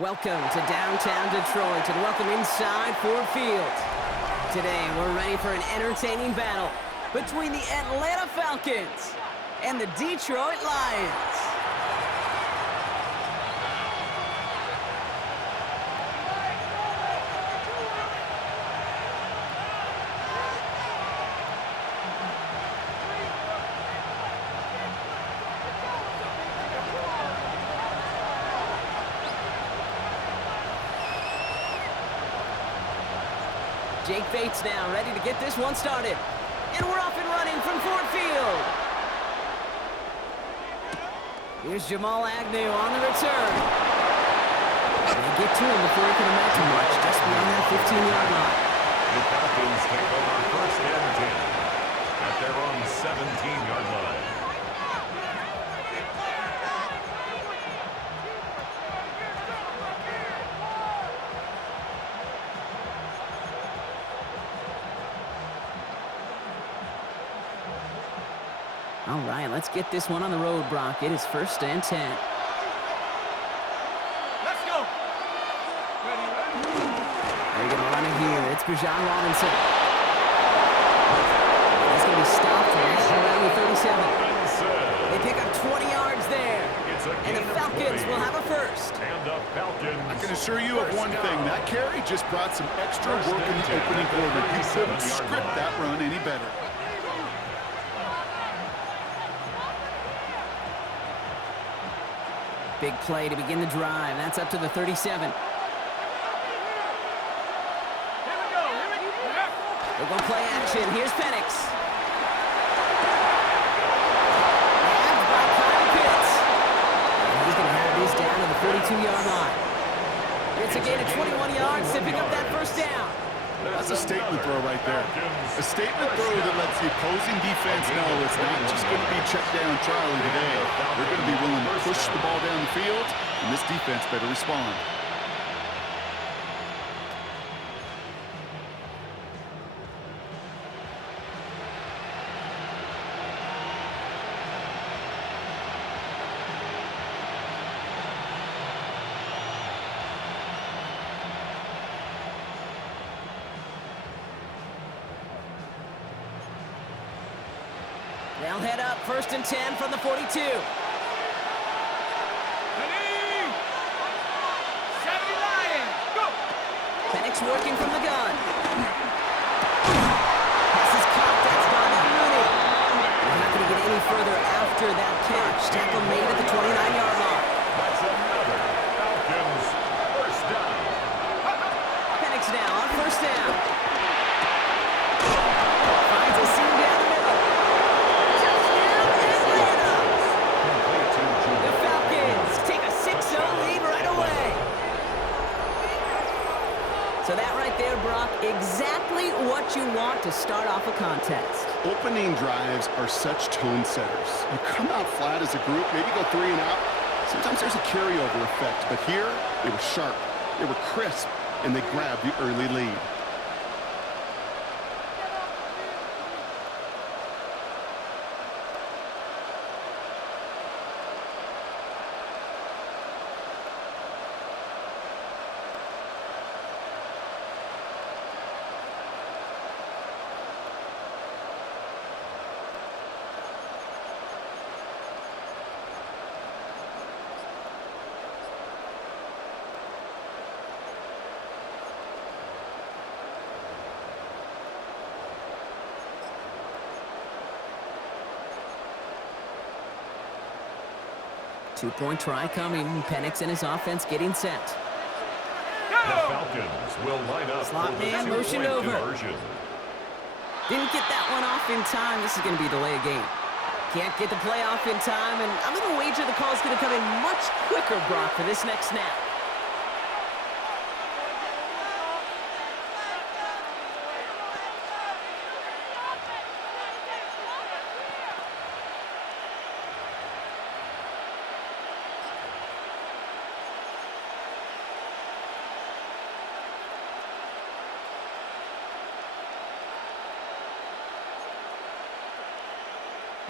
Welcome to downtown Detroit and welcome inside Ford Field. Today we're ready for an entertaining battle between the Atlanta Falcons and the Detroit Lions. Jake Bates now ready to get this one started. And we're off and running from Ford Field. Here's Jamal Agnew on the return. They get to him before he can amount to much, just beyond that 15-yard line. The Falcons take over first and 10 at their own 17-yard line. All right, let's get this one on the road, Brock. It is first and 10. Let's go. Ready. They're going to run it here. It's Bijan Robinson. He's going to be stopped right around the 37. They pick up 20 yards there. And the Falcons will have a first. And the Falcons. I can assure you of one thing. That carry just brought some extra work in the opening quarter. You couldn't script that run any better. Big play to begin the drive. That's up to the 37. Here we go. They're going to play action. Here's Penix. Grabbed by Kyle Pitts. And he's going to have this down to the 42-yard line. It's a gain of 21 yards to pick up that first down. That's a statement throw right there. A statement throw that lets the opposing defense know it's not just going to be check down Charlie today. They're going to be willing to push the ball down the field, and this defense better respond. They'll head up first and 10 from the 42. Ready. 70 Lions. Go. Penix working from the gun. Pass is caught. That's Darnell Mooney. They're not going to get any further after that catch. Tackle made at the 29-yard line. That's another Falcons first down. Penix now on first down. Finds a seam down the middle. The Falcons take a 6-0 lead right away. So that right there, Brock, exactly what you want to start off a contest. Opening drives are such tone setters. You come out flat as a group, maybe go 3 and out. Sometimes there's a carryover effect, but here they were sharp, they were crisp, and they grabbed the early lead. Two-point try coming. Penix and his offense getting set. The Falcons will line up Slot for the man motioned two-point over. conversion. Didn't get that one off in time. This is going to be a delay of game. Can't get the play off in time, and I'm going to wager the call's going to come in much quicker, Brock, for this next snap.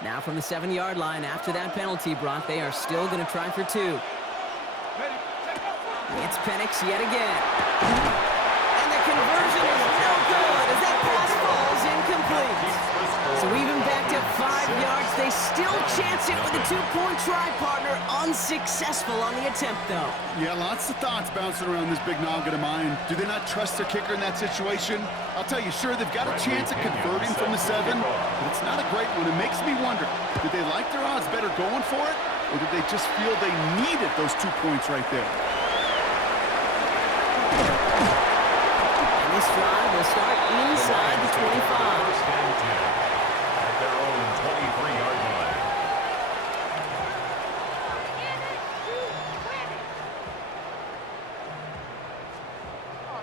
Now from the 7-yard line after that penalty, Brock, they are still going to try for 2. Ready. Check out. It's Penix yet again. And the conversion is no good as that pass falls incomplete. So even backed up 5 yards, they still chance it with a 2-point try, partner. Unsuccessful on the attempt, though. Yeah, lots of thoughts bouncing around this big noggin of mine. Do they not trust their kicker in that situation? I'll tell you, sure, they've got a chance at converting from the 7, but it's not a great one. It makes me wonder, did they like their odds better going for it, or did they just feel they needed those 2 points right there? And this drive will start inside the 25. First and 10 at their own 23-yard line.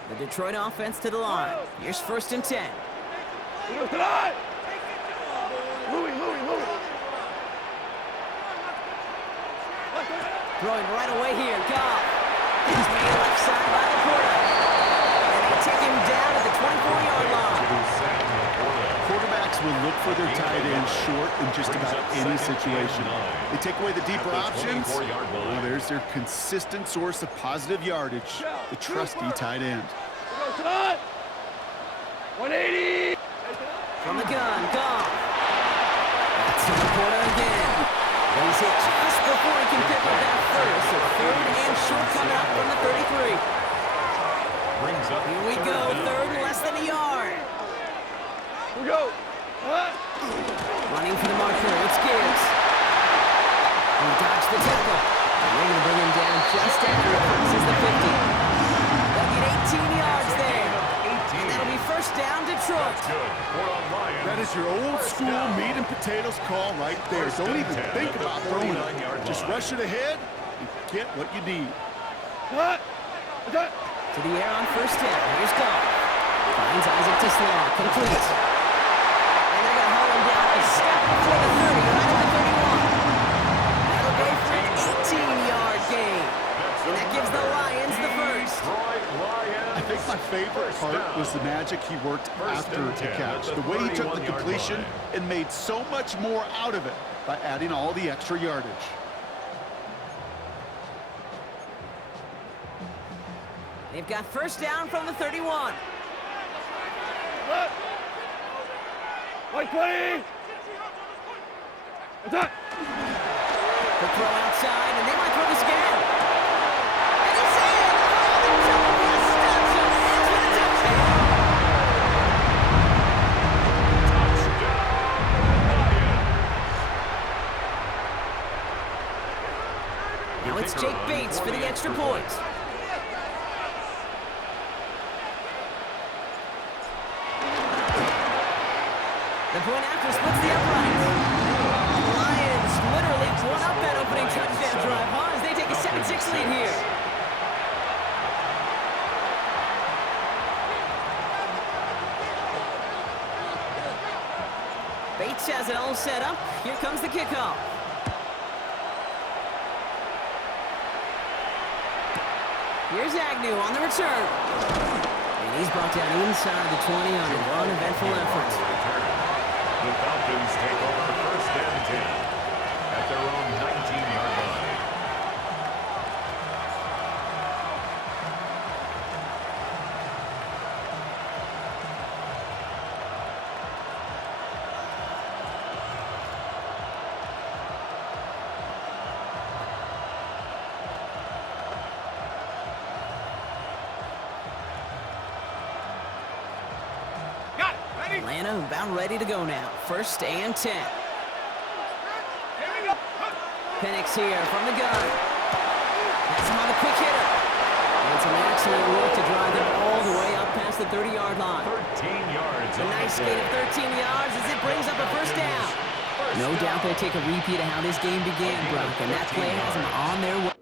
The Detroit offense to the line. Here's first and 10. Throwing right away here. Goff. He's made left side by the quarterback. And they take him down at the 24-yard line. Quarterbacks will look for their tight end short in just about any situation. They take away the deeper options. Well, there's their consistent source of positive yardage, the trusty tight end. 180. From the gun, Goff. That's to the corner again. And he's hit just before he can pick up that first. So third and short coming up from the 33. Brings up Here we go, third and less than a yard. Here we go. Running for the marker, it's Gibbs. He dodged the tackle. And they're going to bring him down just after it crosses the 50. They'll get 18 yards there. And that'll be first down, Detroit. That is your old school meat and potatoes call right there. Don't even think about throwing it. Just rush it ahead and get what you need. To the air on first down. Here's Goff. Finds Isaac to Slaw. Complete. And they're going to hold him down a step before the 30, right at the 31. That'll go for an 18-yard gain. And that gives the Lions the first. I think my favorite part was the magic he worked after the catch. The way he took the completion and made so much more out of it by adding all the extra yardage. They've got first down from the 31. 120. Attack. The throw outside, and they might throw this again. And he's in! Oh, the double stops him into the touchdown! Now it's Jake Bates for the extra point. The point after splits the upright. The Lions literally won up that opening touchdown drive, huh? As they take a 7-6 lead here. Bates has it all set up. Here comes the kickoff. Here's Agnew on the return. And he's brought down inside the 20 on an uneventful effort. The Falcons take over first and 10 at their own 19-yard line. Got it. Ready? Atlanta about ready to go now. First and 10. Here we go. Penix here from the gun. That's him on the quick hitter. And some excellent work to drive them all the way up past the 30-yard line. 13 yards. A nice gain of 13 yards as it brings up a first down. No doubt they'll take a repeat of how this game began, Brock, and that play has them on their way.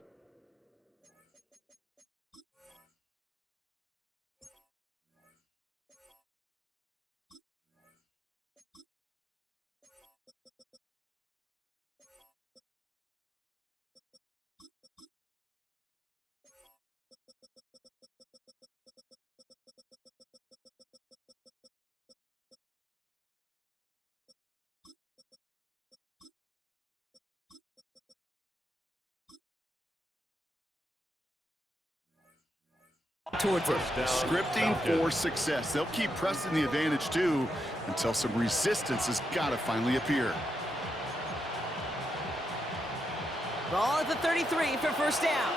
towards it. Scripting for success. They'll keep pressing the advantage, too, until some resistance has got to finally appear. Ball at the 33 for first down.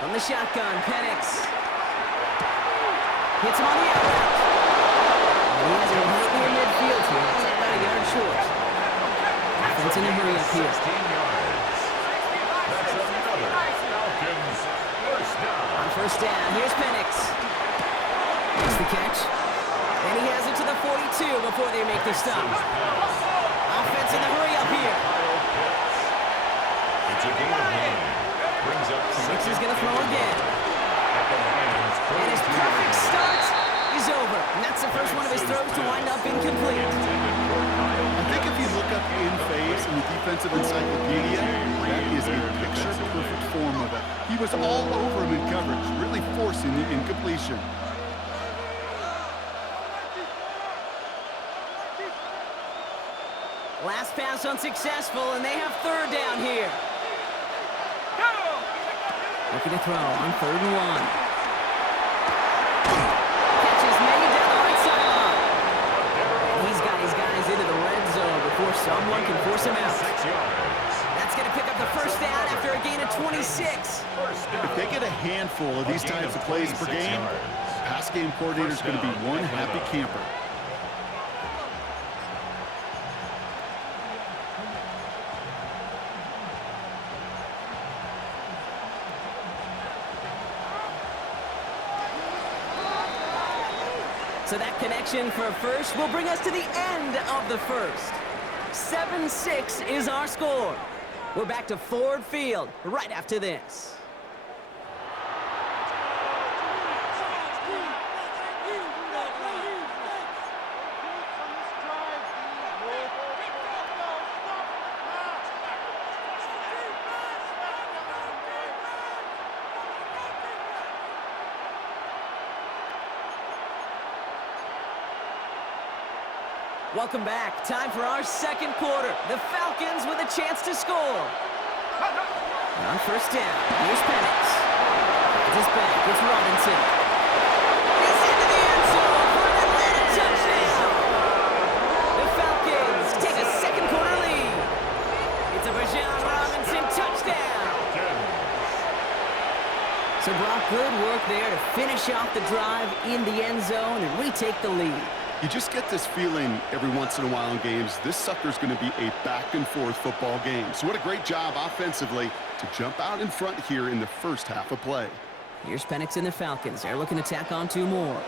From the shotgun, Penix. Hits him on the out route. And he has it right near midfield here. It's about a yard short. Offense in a hurry up here. 16 yards. That's another Falcons first down. On first down, here's Penix. Makes the catch. And he has it to the 42 before they make the stop. Offense in the hurry up here. It's a gain of 9. Brings up Penix is going to throw again. And his perfect start is over. And that's the first one of his throws to wind up incomplete. I think if you look up in phase in the defensive encyclopedia, that is a picture-perfect form of it. He was all over him in coverage, really forcing the incompletion. Last pass unsuccessful, and they have third down here. Looking to throw on 3rd and 1. Catches made down the right sideline. He's got his guys into the red zone before someone can force him out. 6 yards. That's going to pick up the first down after a gain of 26. If they get a handful of these types of plays per game, pass game coordinator is going to be one happy camper. So that connection for first will bring us to the end of the first. 7-6 is our score. We're back to Ford Field right after this. Welcome back. Time for our second quarter. The Falcons with a chance to score. On first down, here's Penix. This back, it's Robinson. He's into the end zone for an Atlanta touchdown. The Falcons take a second quarter lead. It's a Bijan Robinson touchdown. So Brock, good work there to finish off the drive in the end zone and retake the lead. You just get this feeling every once in a while in games, this sucker's going to be a back-and-forth football game. So what a great job offensively to jump out in front here in the first half of play. Here's Penix and the Falcons. They're looking to tack on 2 more.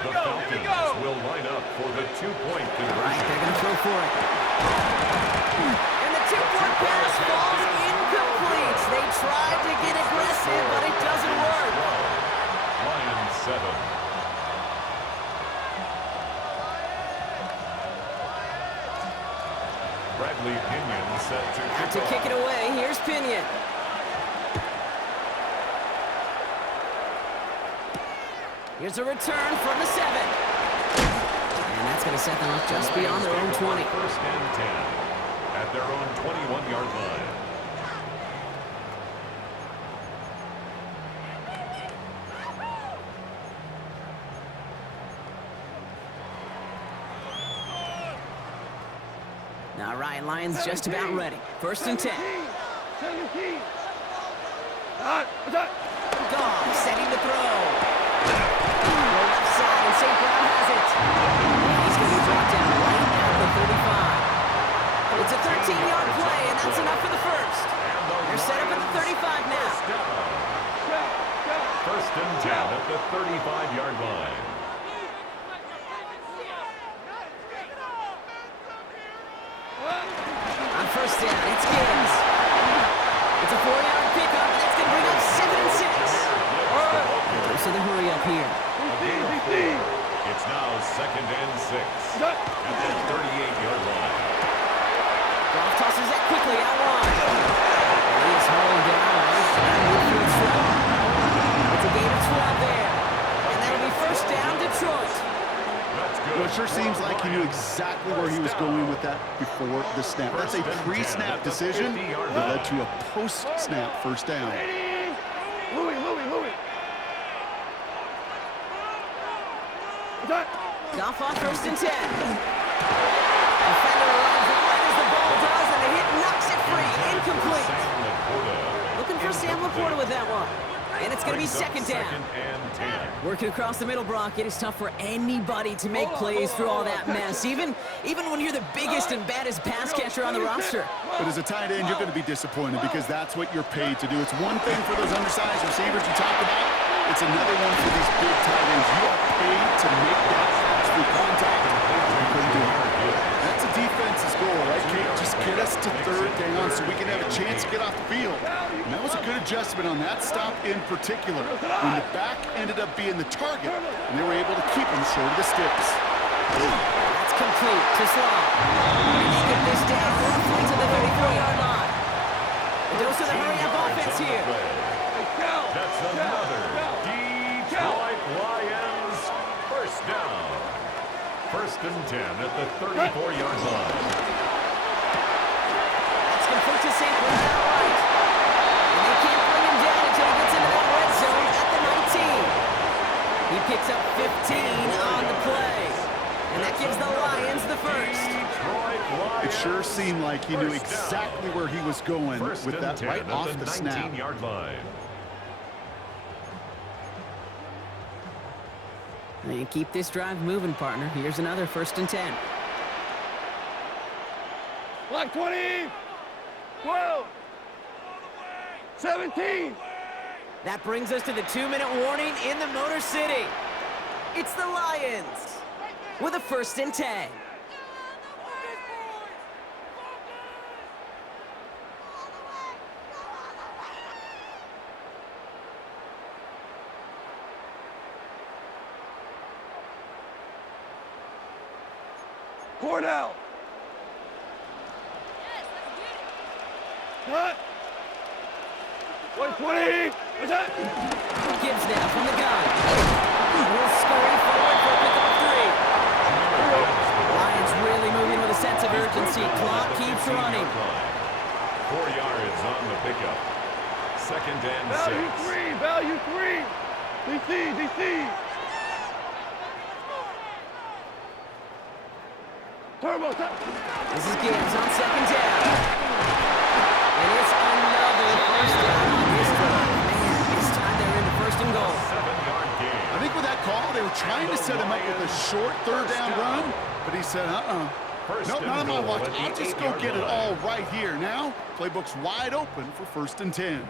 The Falcons will line up for the 2-point conversion. Right, they're going to throw for it. And the 2-point pass falls incomplete. They tried to get aggressive, but it doesn't work. Lions 7. Bradley Pinion set To kick it away, here's Pinion. Here's a return from the 7. And that's going to set them up just beyond their own 20. First and 10 at their own 21-yard line. Now Ryan Lyons just about ready. First and 10. Goff setting to throw. The left side, and St. Brown has it. He's going to be brought down right at the 35. It's a 13-yard play, and that's enough for the first. They're set up at the 35 now. First and 10 at the 35-yard line. On first down, it's Gibbs. It's a 4-yard pickup, and that's going to bring up 7 and 6. So the hurry up here. It's now 2nd and 6 at the 38-yard line. Goff tosses that quickly out wide. And he is hauled down right at midfield strip. It's a gain of 12 there. And that'll be first down, Detroit. That's good. Well, it sure seems like he knew exactly exactly where he was going with that before the snap. That's a pre-snap decision that led to a post-snap first down. Louis. Off on 1st and 10. Defender arrives right as the ball does, and the hit knocks it free. Incomplete. Looking for Sam Laporta with that one. And it's going to be 2nd down. Working across the middle, Brock, it is tough for anybody to make plays through all that mess, even when you're the biggest and baddest pass catcher on the roster. But as a tight end, you're going to be disappointed because that's what you're paid to do. It's one thing for those undersized receivers you talk about. It's another one for these big tight ends. You are paid to make that through contact. You couldn't do it. That's a defense's goal, right, Kate? Just get us to 3rd down so we can have a chance to get off the field. And that was a good adjustment on that stop in particular, when the back ended up being the target, and they were able to keep him short of the sticks. That's complete to Slaw. And they get this down roughly to the 34-yard line. A dose of the hurry-up offense here. That's another Detroit Lions first down. 1st and 10 at the 34-yard line. That's complete to St. Brown outright. And they can't bring him down until he gets into that red zone at the 19. He picks up 15 on the play. And that gives the Lions the first. It sure seemed like he knew exactly where he was going with that right off the snap. 19-yard line. And keep this drive moving, partner. Here's another 1st and 10. Black 20. 12. 17. That brings us to the 2-minute warning in the Motor City. It's the Lions with a 1st and 10. Cornell. Cut. 120. What's that? Gibbs now from the gun. Will scurry forward for a pickup of 3. Lions really moving with a sense of urgency. Clock keeps running. 4 yards on the pickup. 2nd and 6. Value 3. DC. Turbo. This is Gibbs on 2nd down. And it's another first down on this drive. Man, this time they're in the 1st and goal. 7-yard gain. I think with that call, they were trying to set him up with a short 3rd down run, but he said, nope, not on my watch. I'll just go get it all right here. Now, playbook's wide open for 1st and 10.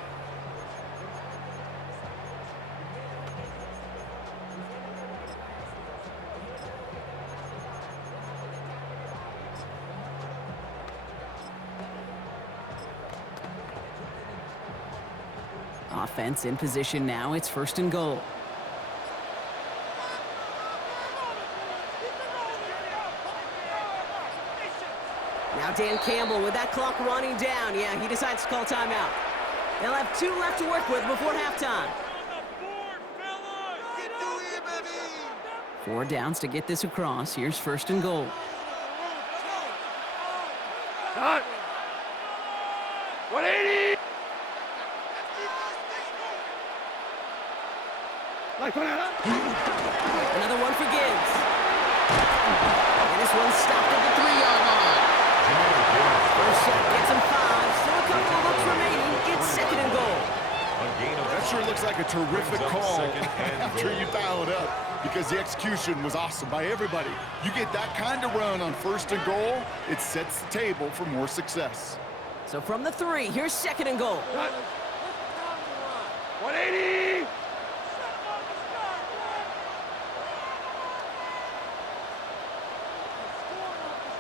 Offense in position now. It's 1st and goal. Now Dan Campbell with that clock running down. Yeah, he decides to call timeout. They'll have 2 left to work with before halftime. 4 downs to get this across. Here's 1st and goal. Cut. 180. Another one for Gibbs. And this one's stopped at the 3-yard line. First set gets him 5. Still a couple of looks remaining. It's 2nd and goal. That sure looks like a terrific call after you dial it up, because the execution was awesome by everybody. You get that kind of run on 1st and goal, it sets the table for more success. So from the 3, here's 2nd and goal. 180.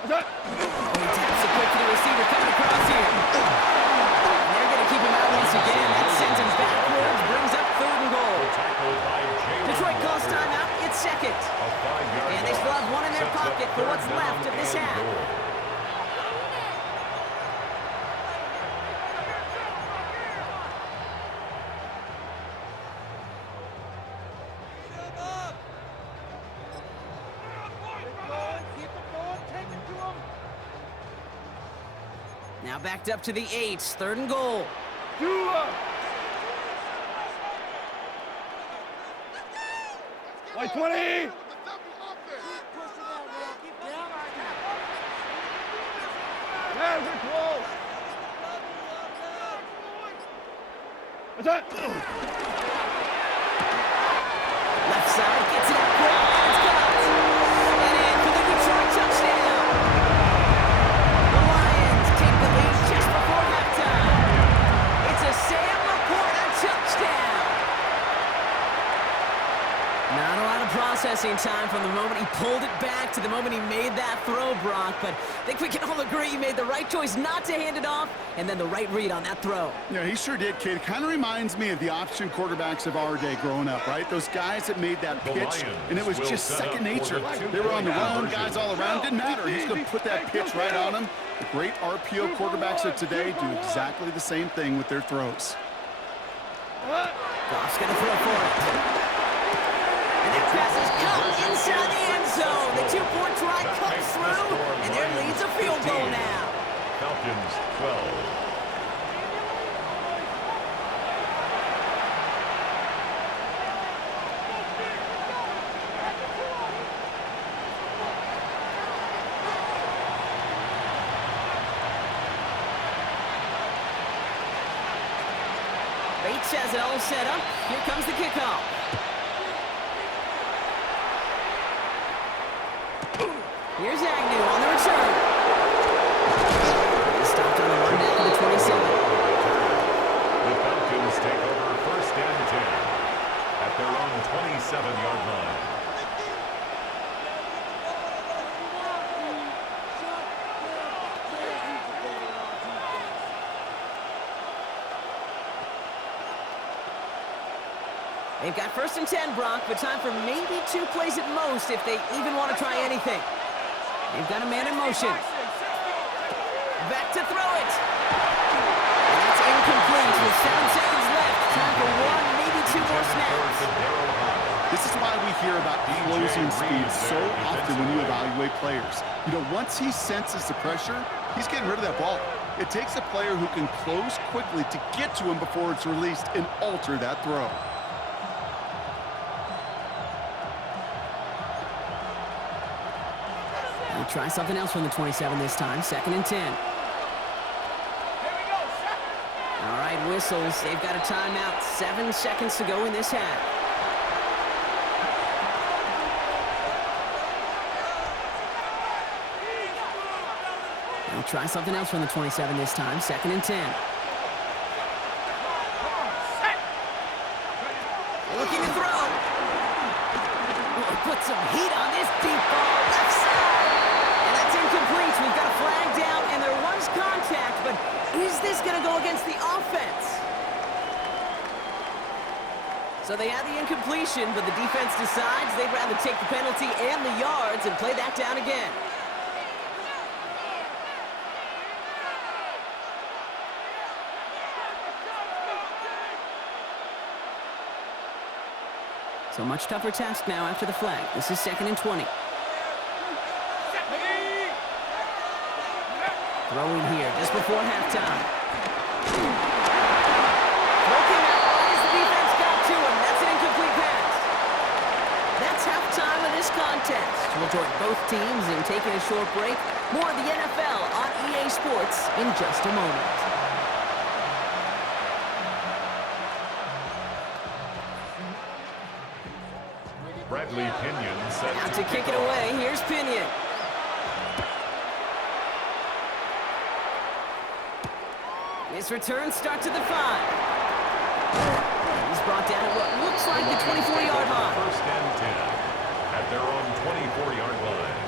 He taps it quick to the receiver coming across here. And they're going to keep him out once again. That sends him backwards, brings up 3rd and goal. Detroit calls timeout. It's 2nd. And they still have 1 in their pocket for what's left of this half. Now backed up to the 8, 3rd and goal. White 20! Yeah, we're close! What's that? Left side gets it up quick, and it's caught. And in for the Detroit touchdown. The Lions take the lead just before halftime. It's a Sam Laporta touchdown. Not a lot of processing time from the moment he pulled it back to the moment he made that throw, Brock. But I think we can all agree he made the right choice not to hand it off, and then the right read on that throw. Yeah, he sure did, kid. Kind of reminds me of the option quarterbacks of our day growing up, right? Those guys that made that pitch, and it was just second nature. They were on the run, guys all around. Didn't matter. He's going to put that pitch right on them. The great RPO quarterbacks of today do exactly the same thing with their throws. Goff's going to throw for it. And that pass is caught inside the end zone. The 2-point try comes through, and their lead's a field goal now. Falcons 12. Bates has it all set up. Here comes the kickoff. Here's Agnew on the return. He stopped on the run down to the 27. The Falcons take over 1st and 10 at their own 27-yard line. They've got 1st and 10, Brock, but time for maybe 2 plays at most if they even want to try anything. They've got a man in motion. Back to throw it. And that's incomplete with 7 seconds left. Time for 1, maybe 2 more snaps. This is why we hear about closing speed so often when you evaluate players. You know, once he senses the pressure, he's getting rid of that ball. It takes a player who can close quickly to get to him before it's released and alter that throw. We'll try something else from the 27 this time. 2nd and 10. All right, whistles. They've got a timeout. 7 seconds to go in this half. We'll try something else from the 27 this time. 2nd and 10. Looking to throw. Oh, put some heat on this deep ball. Left side. And that's incomplete. We've got a flag down, and there was contact, but is this going to go against the offense? So they had the incompletion, but the defense decides they'd rather take the penalty and the yards and play that down again. So much tougher task now after the flag. This is 2nd and 20. Throwing here just before halftime. Looking at as the defense got to him. That's an incomplete pass. That's halftime of this contest. We'll join both teams in taking a short break. More of the NFL on EA Sports in just a moment. Bradley Pinion set Out to kick it away. Here's Pinion. His return starts at the 5. He's brought down at what looks like the 24-yard line. 1st and 10 at their own 24-yard line.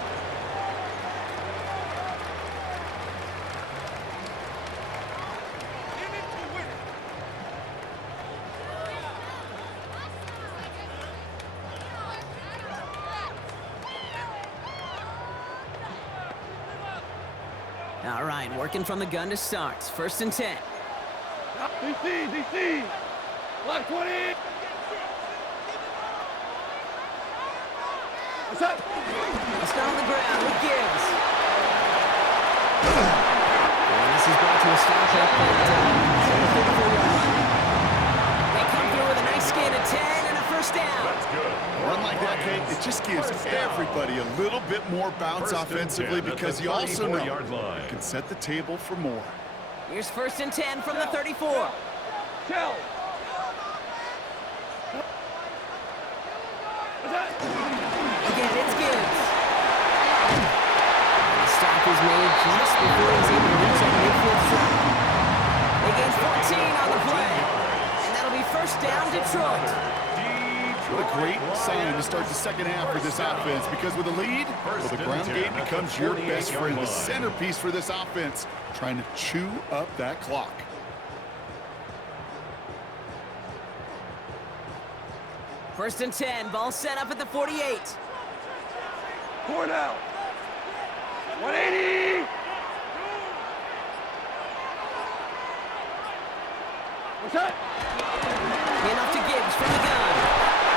All right, working from the gun to start. 1st and 10. DC, DC! Block 20! What's up? It's down on the ground with Gibbs. And this is brought to to a stop at the 34-yard line. They come through with a nice gain of 10 and a first down. That's good. A run like that, Kate, it just gives everybody a little bit more bounce offensively because you also know you can set the table for more. Here's 1st and 10 from the 34. Shell. Again, it's Gibbs. The stop is made just before he's able to reach that midfield strike. They gain 14 on the play. And that'll be 1st down, Detroit. What a great sign to start the second half for this offense because with a lead, well, the ground game becomes your best friend, the centerpiece for this offense, trying to chew up that clock. First and 10, ball set up at the 48. 4 now. 180. What's that? Handoff to Gibbs from the gun.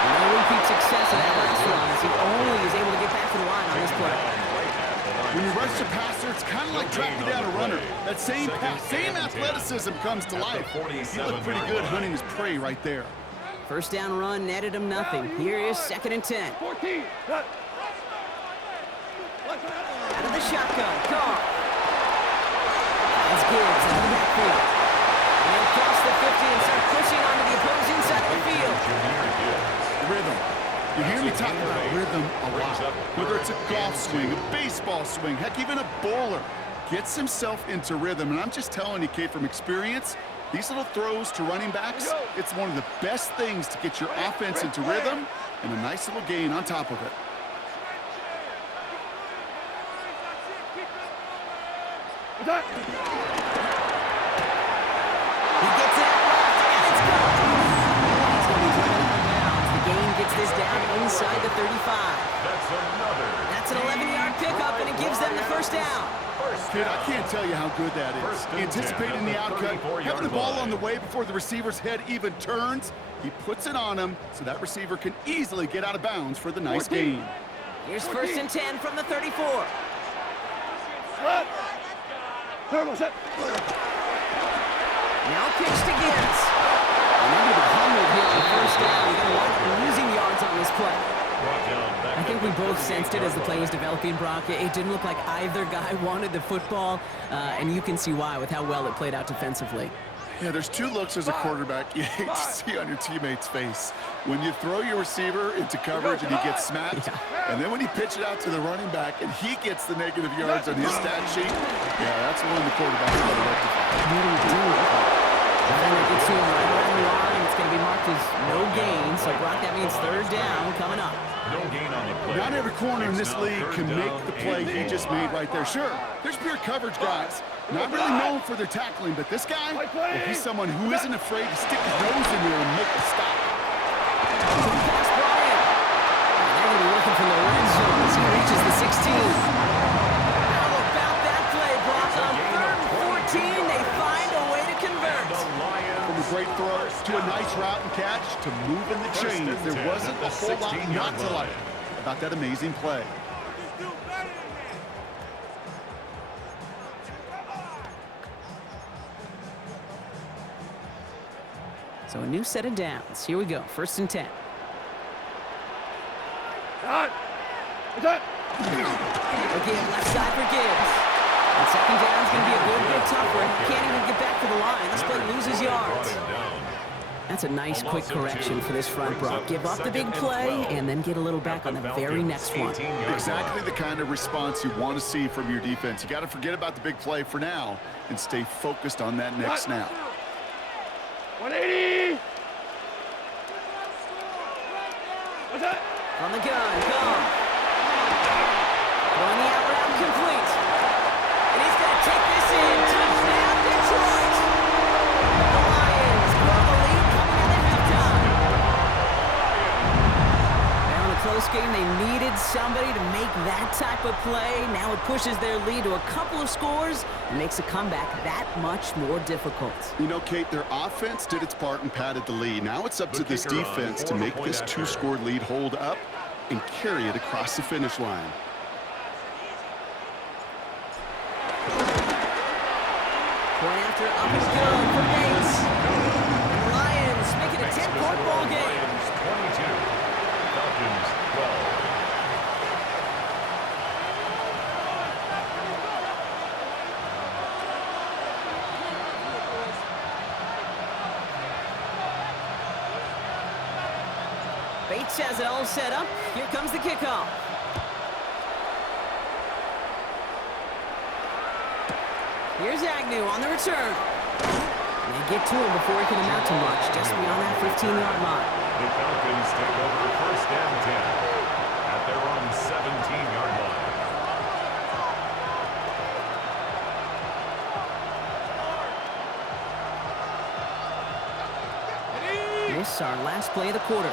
No repeat success in that last run as he only is able to get back to the line on this play. When you rush the passer, it's kind of like tracking down a runner. That same athleticism comes to life. He looked pretty good hunting his prey right there. First down run netted him nothing. Here is 2nd and 10. 14. Out of the shotgun, Carr. That's Gibbs out of the backfield. And they'll cross the 50 and start pushing onto the opposing side of the field. Rhythm. You hear me talk about rhythm a lot. Whether it's a golf swing, a baseball swing, heck, even a bowler gets himself into rhythm. And I'm just telling you, Kate, from experience, these little throws to running backs, it's one of the best things to get your offense into rhythm and a nice little gain on top of it. He gets it out left, and it's gone. He's going to be driven out of bounds. The gain gets this down inside the 35. That's an 11-yard pickup, and it gives them the 1st down. Kid, I can't tell you how good that is. Anticipating the outcut, having the ball on the way before the receiver's head even turns, he puts it on him so that receiver can easily get out of bounds for the nice gain. Here's 1st and 10 from the 34. Turbo set. Now pitch to Gibbs. And able to humble here on 1st down. He's going to wind up losing yards on this play. I think we both sensed it as the play was developing, Brock. It didn't look like either guy wanted the football, and you can see why with how well it played out defensively. Yeah, there's 2 looks as a quarterback you hate to see on your teammate's face. When you throw your receiver into coverage and he gets smacked, and then when you pitch it out to the running back and he gets the negative yards on his stat sheet, yeah, that's one the quarterback got to rectify. What do we do? Defender gets to him right around the line. It's going to be marked as no gain. So, Brock, that means 3rd down coming up. No gain on the play. Not every corner in this league can make the play he just made right there. Sure, there's pure coverage guys. Not really known for their tackling, but this guy, well, he's someone who isn't afraid to stick his nose in there and make a stop. Pass Bryant. And they're going to be working from the red zone as he reaches the 16. How about that play, Brock? On 3rd and 14, they find a way to convert. From a great throw to a nice route and catch to moving the chains, there wasn't a whole lot not to like about that amazing play. So a new set of downs. Here we go. 1st and 10. Again, left side for Gibbs. And 2nd down is going to be a good bit tougher. Can't even get back to the line. This play loses yards. That's a nice quick correction for this front, Brock. Give up the big play and then get a little back on the very next one. Exactly the kind of response you want to see from your defense. You got to forget about the big play for now and stay focused on that next snap. 180. From the gun, Carr. Throwing the out route complete. And he's going to take this in. Touchdown, Detroit. The Lions grow the lead coming into halftime. Now in a close game, they needed somebody to make that type of play. Now it pushes their lead to a couple of scores and makes a comeback that much more difficult. You know, Kate, their offense did its part and padded the lead. Now it's up to this defense to make this 2-score lead hold up and carry it across the finish line. Point after up and good for Bates. And the Lions make it a 10-point ball game. Lions 22, Falcons 12. Bates has it all set up. Here comes the kickoff. Here's Agnew on the return. They get to him before he can amount to much, just beyond that 15-yard line. The Falcons take over first and 10 at their own 17-yard line. This is our last play of the quarter.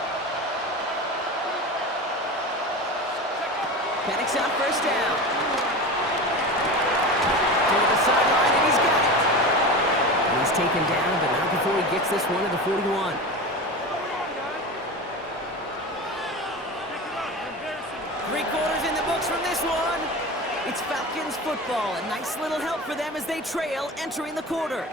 Penix out first down. Toward the sideline, and he's got it. And he's taken down, but not before he gets this one to the 41. Three-quarters in the books from this one. It's Falcons football. A nice little help for them as they trail entering the quarter.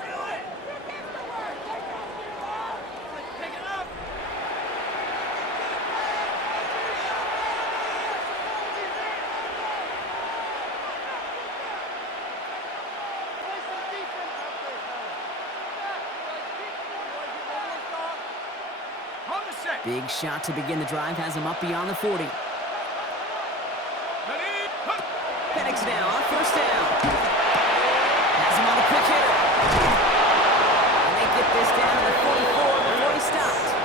Big shot to begin the drive, has him up beyond the 40. Penix now on first down. Has him on a quick hitter. And they get this down to the 44 before he stopped.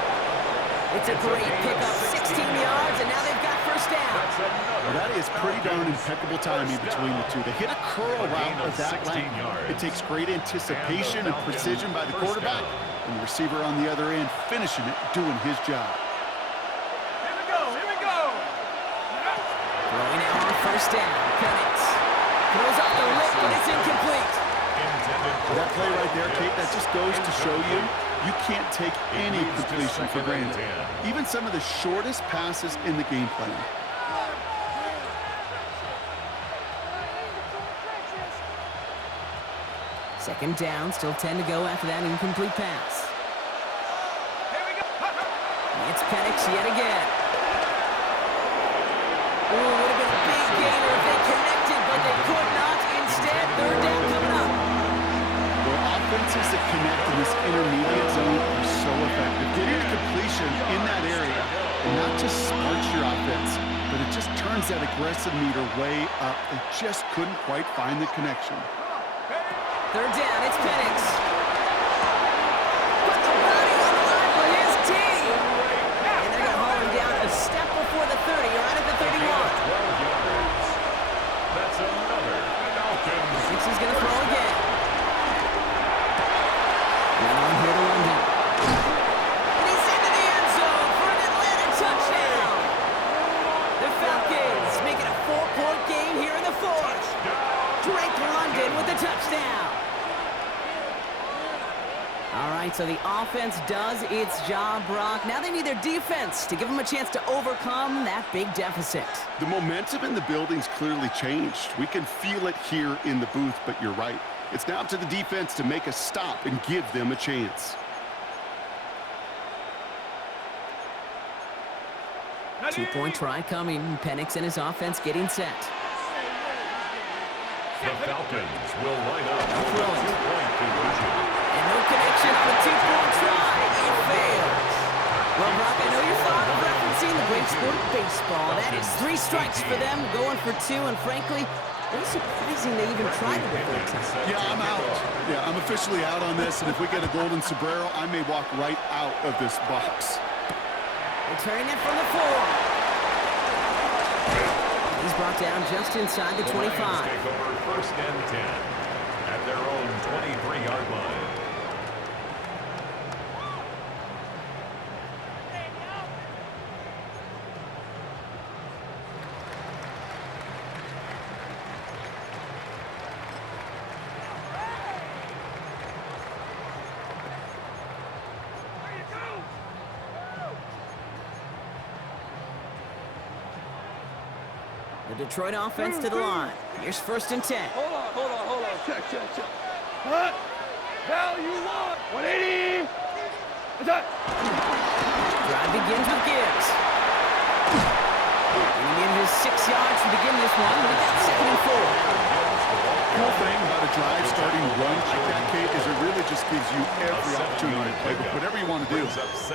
It's a great pickup, 16 yards, and now they've got first down. Well, that is pretty darn impeccable timing between the two. They hit a curl route of that length. It takes great anticipation and precision by the quarterback, and the receiver on the other end finishing it, doing his job. Here we go. Throwing out on first down. Penix throws up the lip, but it's incomplete. That play right there, Kate, that just goes to show you, you can't take any completion for granted. Even some of the shortest passes in the game plan. Second down, still 10 to go after that incomplete pass. It's Penix yet again. Oh, would have been a big gainer if they connected, but they could not. Instead, third down coming up. Well, offenses that connect in this intermediate zone are so effective. Getting a completion in that area, and not just sparks your offense, but it just turns that aggressive meter way up. They just couldn't quite find the connection. Third down, it's Penix. Put the body on the line for his team. And they're going to haul him down a step before the 30, right at the 31. 12 yards. That's another Falcons. Penix is going to throw again. Run on here to London. And he's into the end zone for an Atlanta touchdown. The Falcons make it a 4-point game here in the fourth. Drake London with the touchdown. All right, so the offense does its job, Brock. Now they need their defense to give them a chance to overcome that big deficit. The momentum in the building's clearly changed. We can feel it here in the booth, but you're right. It's now up to the defense to make a stop and give them a chance. Two-point try coming. Penix and his offense getting set. The Falcons will line up for a Throwing. two-point conversion. And no connection on the two-point try. It fails. Well, Brock, I know you're fond of referencing the great sport of baseball. That is 3 strikes for them, going for 2, and frankly, a little surprising they even tried it the third time. Yeah, I'm out. Yeah, I'm officially out on this, and if we get a golden sombrero, I may walk right out of this box. Returning it from the 4. He's brought down just inside the 25. The Lions take over first and 10 at their own 23-yard line. The Detroit offense to the line. Here's first and 10. Hold on. Check. What? Hell you want. 180. What's that? Drive begins with Gibbs. And he needed his 6 yards to begin this one, but he got 2nd and 4. The whole thing about a drive starting run like that, Kate, is it really just gives you every opportunity to play with whatever you want to do.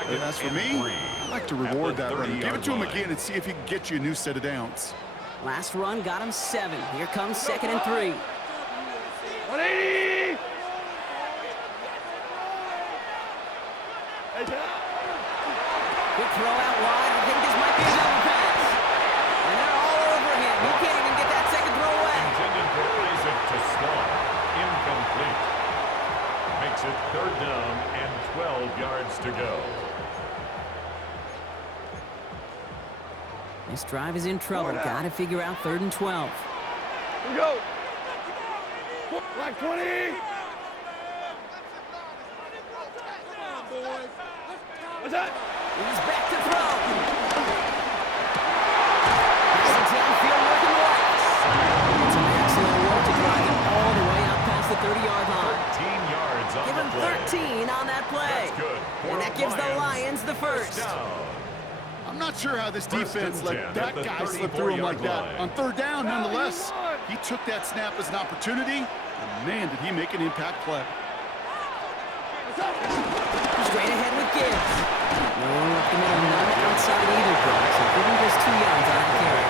And as for me, I like to reward that run. Give it to him again and see if he can get you a new set of downs. Last run got him 7. Here comes 2nd and 3. 180. Quick throw out wide. I think this might be a double pass. And they're all over him. He can't even get that second throw away. Intended for Isaac to Sloan. Incomplete. Makes it 3rd down and 12 yards to go. This drive is in trouble. Got to figure out 3rd and 12. Here we go. Like 20. What's that? He's back to throw. Passing downfield working left. It's an excellent work to drive him all the way up past the 30-yard line. 13 yards on Give the him play. 13 on that play. That's good. And that gives the Lions the first. I'm not sure how this defense let 10 that at the guy slip through him like 34-yard that. line. On 3rd down, nonetheless, he took that snap as an opportunity, and man, did he make an impact play. Straight ahead with Gibbs. No up the middle, none outside either, Brock. So give him just 2 yards on the carry.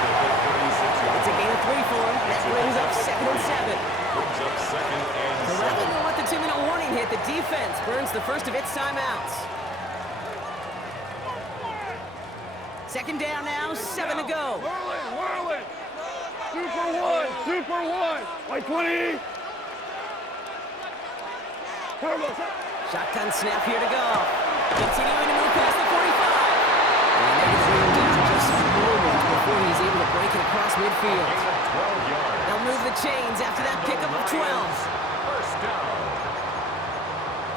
It's a gain of 3 for him. That brings up 2nd and 7. Brings up 2nd and So rather 7. than let the 2-minute warning hit, the defense burns the first of its timeouts. 2nd down now, 7 to go. Whirling. Super one. Like 20. Turbo. Shotgun snap here to go. Continuing to move past the 45. And they're going to bring him down just a moment before he's able to break it across midfield. 12 yards. They'll move the chains after that pickup of 12. First down.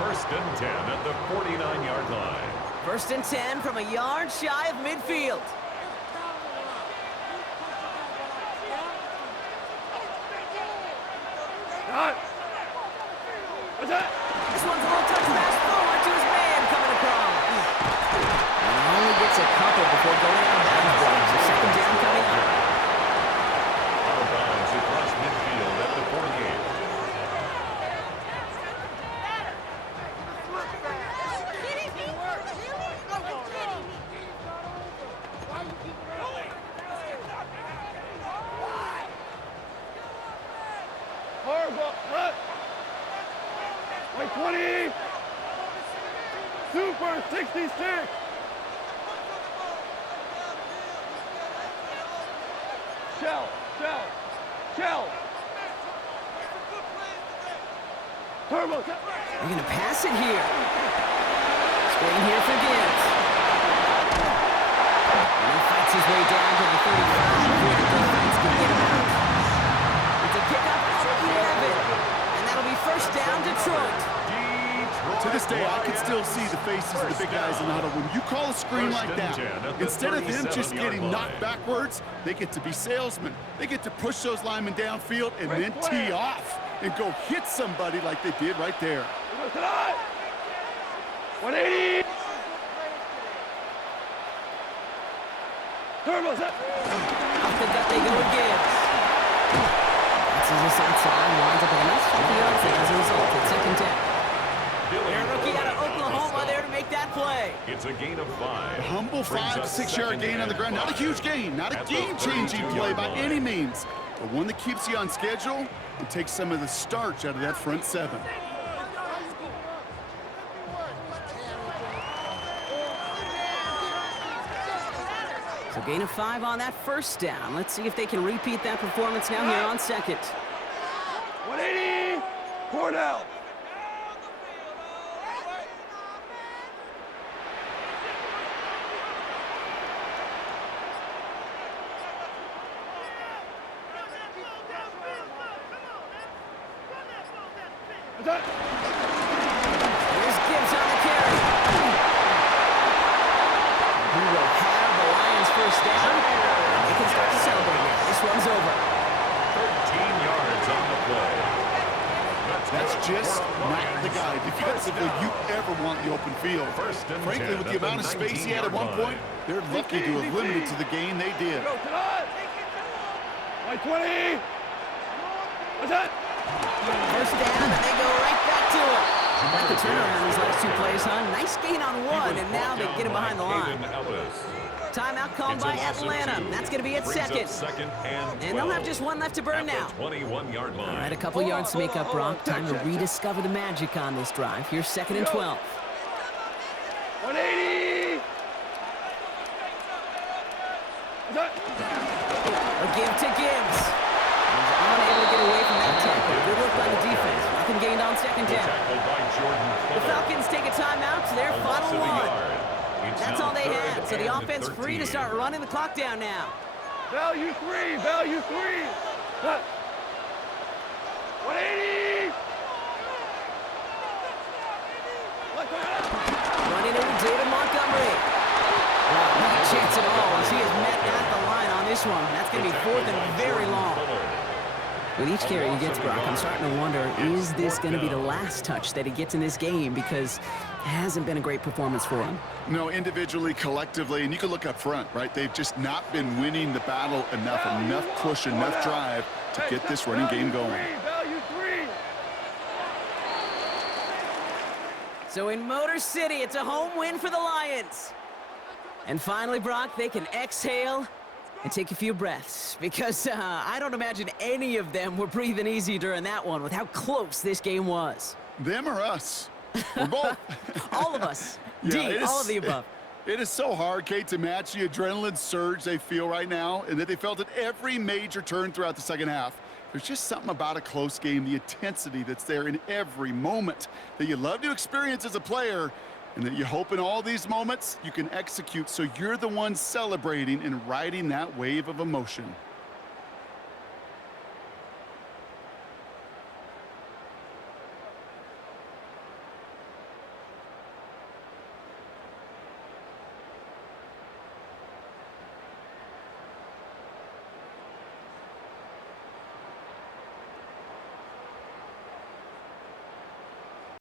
1st and 10 at the 49-yard line. 1st and 10 from a yard shy of midfield. What's that? This one's a little touch pass forward to his man coming across. And he only gets a couple before going out of bounds. So 2nd down coming up. Out of bounds across midfield at the 48. Like 20. Super 66. Shell. Turbo. They're going to pass it here. Screen here for Gibbs. And he fights his way down to the 35 before the defense can get him out. It's a pickup up the air of it. And that'll be 1st down, Detroit. To this day, I can still see the faces of the big guys in the huddle. When you call a screen like that, instead of them just getting knocked backwards, they get to be salesmen. They get to push those linemen downfield and then tee off and go hit somebody like they did right there. 180. Turbo's up. Off the gut they go with Gibbs. That's his outside, winds up with a nice 50 yards there as a result. It's 2nd down. They're a rookie out of Oklahoma there to make that play. It's a gain of 5. A humble 5 to 6 yard gain on the ground. Not a huge gain, not a game-changing play by any means, but one that keeps you on schedule and takes some of the starch out of that front 7. So gain of 5 on that 1st down. Let's see if they can repeat that performance now here on 2nd. 180. 4 down. Here's Gibbs on the carry. He will have the Lions 1st down. They can start to celebrate now. This one's over. 13 yards on the play. That's just not the guy never want the open field. Frankly, with the amount of space he had at one point, they're lucky to have limited to the gain they did. Go, tonight. 20. What's that? First down, and they go right back to it. Got the turnaround these last two plays, huh? Nice gain on one, and now they get him behind the line. Timeout called by Atlanta. That's going to be at second. And they'll have just one left to burn now. 21-yard line. All right, a couple yards to make up, Brock. Time to rediscover the magic on this drive. Here's 2nd and 12. 180. What's that? A give to Gibbs. He's unable to get away from that tackle. Good work by the defense. Nothing gained on 2nd down. The Falcons take a timeout to their final one. That's all they had, so the offense free to start running the clock down now. Value 3. Value 3. 180. Running into David Montgomery. Not a chance at all as he is met at the line on this one. That's going to be 4th and very long. With each carry he gets, Brock, I'm starting to wonder, is this going to be the last touch that he gets in this game? Because it hasn't been a great performance for him. No, individually, collectively, and you can look up front, right? They've just not been winning the battle enough push, enough drive to get this running game going. Value 3. So in Motor City, it's a home win for the Lions. And finally, Brock, they can exhale and take a few breaths, because I don't imagine any of them were breathing easy during that one with how close this game was. Them or us? We're both. All of us. Yeah, all of the above. It is so hard, Kate, to match the adrenaline surge they feel right now, and that they felt at every major turn throughout the second half. There's just something about a close game, the intensity that's there in every moment that you love to experience as a player, and that you hope in all these moments you can execute so you're the one celebrating and riding that wave of emotion.